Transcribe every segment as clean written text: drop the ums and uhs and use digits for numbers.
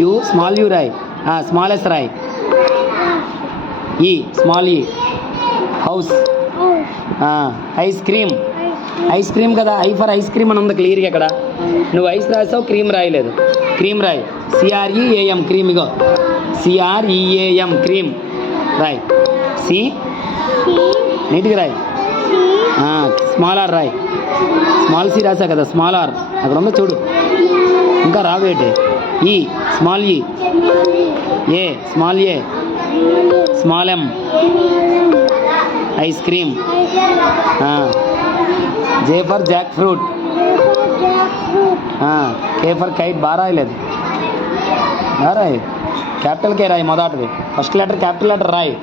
You small U రాయ్, small S రాయ్. E small E house. Ice cream, ice cream కదా, I for ice cream అని ఉంది క్లియర్గా ఇక్కడ. నువ్వు ఐస్ రాసావు, క్రీమ్ రాయలేదు. క్రీమ్ రాయ్, CREAM క్రీమ్. ఇగో CREAM క్రీమ్ రాయ్. సి నీట్గా రాయ్. స్మాల్ ఆర్ రాయ్. స్మాల్ సి రాసా కదా, స్మాల్ ఆర్ అక్కడ ఉందో చూడు. ఇంకా రావేటి. ఈ స్మాల్ ఈ, ఏ small A, small M ice cream. J for Jack fruit. K for kite. బాగా రాయలేదు. రాయ్, క్యాపిటల్ కే రాయి మొదటిది. ఫస్ట్ లెటర్ క్యాపిటల్ లెటర్ రాయి,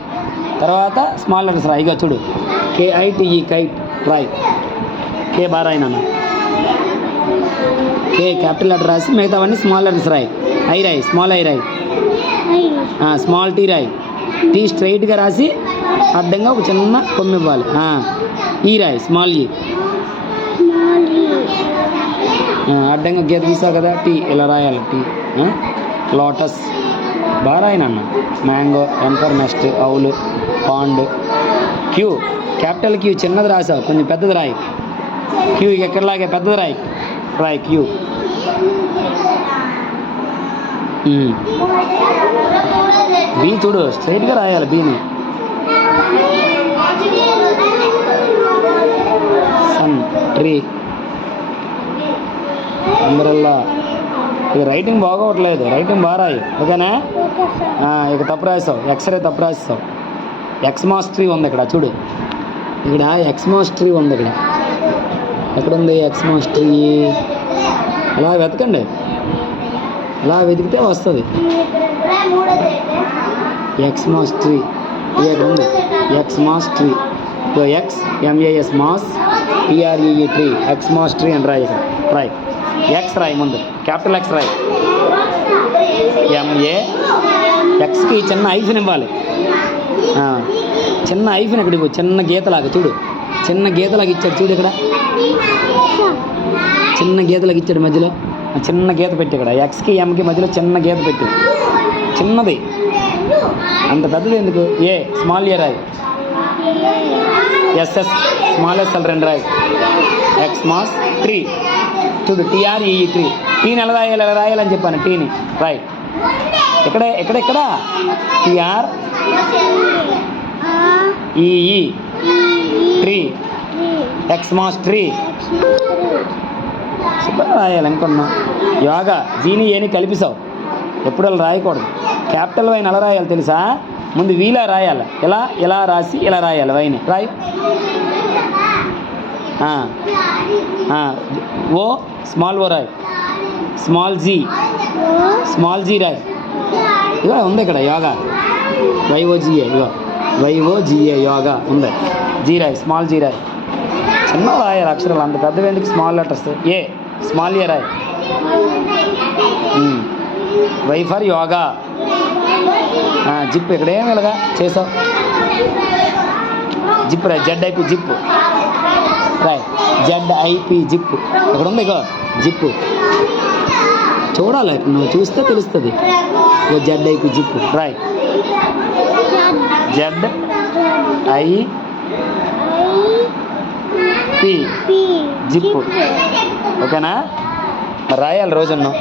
తర్వాత స్మాల్ లెటర్స్ రాయి. ఇక చూడు, KITE కైట్ రాయ్. కే బాగా రాయి నాన్న. కే క్యాపిటల్ లెటర్ రాసి మిగతావన్నీ స్మాల్ లెటర్స్ రాయి. ఐ రాయి, స్మాల్ ఐ రాయి. స్మాల్ టీ రాయి. టీ స్ట్రైట్గా రాసి అడ్డంగా ఒక చిన్న కొమ్మి ఇవ్వాలి. ఈ రాయి, స్మాల్ ఈ. అడ్డంగా గీత గీసావు కదా, టీ ఇలా రాయాలి. టీ. లోటస్ బాగా రాయి నాన్న. మ్యాంగో, ఎన్ ఫర్ నెక్స్ట్, అవులు, పాండ్. క్యూ క్యాపిటల్ క్యూ చిన్నది రాసావు, కొంచెం పెద్దది రాయి. క్యూ ఎక్కడలాగే పెద్దది రాయి. రాయి క్యూ. బీ చూడు, స్ట్రైట్గా రాయాలి బీని. Sun, tree, umbrella. ఇక రైటింగ్ బాగోవట్లేదు, రైటింగ్ బాగా రాయి. ఓకేనా? ఇక తప్పు రాసావు, ఎక్స్రే తప్పు రాసావు. ఎక్స్మాస్ ట్రీ ఉంది ఇక్కడ చూడు. ఇక్కడ ఎక్స్మాస్ ట్రీ ఉంది. ఇక్కడ ఎక్కడుంది ఎక్స్మాస్ ట్రీ? అలా వెతకండి, అలా వెతికితే వస్తుంది. ఎక్స్మాస్ ట్రీ ఇక్కడ ఉంది. Xmas tree. XMAS mass, TREE tree. Xmas tree అని రాయి. ఇక్కడ రాయి. ఎక్స్ రాయి ముందు, క్యాపిటల్ ఎక్స్ రాయి. MA. ఎక్స్కి చిన్న ఐఫన్ ఇవ్వాలి. చిన్న ఐఫన్ ఇక్కడ ఇవ్వు, చిన్న గీతలాగా చూడు. చిన్న గీతలాగా ఇచ్చాడు చూడు. ఇక్కడ చిన్న గీతలాగా ఇచ్చాడు మధ్యలో. చిన్న గీత పెట్టి ఇక్కడ ఎక్స్కి ఎంకి మధ్యలో చిన్న గీత పెట్టి, చిన్నది, అంత పెద్దది ఎందుకు? ఏ స్మాల్ ఏ రాయి. SS స్మాల్ ఎస్ రెండు రాయి. ఎక్స్మాస్ ట్రీ చూడు. TREE tree. టీని ఎలా రాయాలి, ఎలా రాయాలని చెప్పాను. టీని రాయి. ఎక్కడే ఎక్కడ TREE ట్రీ. Xmas tree. శుభ్రంగా రాయాలి. అనుకున్నా యోగా జీని ఏని కలిపిసావు. ఎప్పుడు అలా రాయకూడదు. క్యాపిటల్ వైన్ ఎలా రాయాలి తెలుసా? ముందు వీలా రాయాలి. ఇలా రాసి ఇలా రాయాలి. వైని రాయి. ఓ స్మాల్ ఓ రాయి. స్మాల్ జీ రాయి. ఇగో ఉంది ఇక్కడ యోగా. YOGA. ఇగో YOGA యోగా ఉంది. జీ రాయి, స్మాల్ జీ రాయి. చిన్న రాయాలి అక్షరాలు, అంత పెద్దవి ఎందుకు? Small letters. A small A రాయి. Y for yoga. జిప్ ఇక్కడ ఏమి ఇలాగా చేసావు? జిప్ రాయి. ZIP జిప్ రాయ్. ZIP జిప్ ఇక్కడ ఉంది. ఇగో జిప్పు చూడాలి, నువ్వు చూస్తే తెలుస్తుంది. ఇగో ZIP జిప్పు రాయ్. ZIP zip. ఓకేనా? రాయాలి రోజున్నా.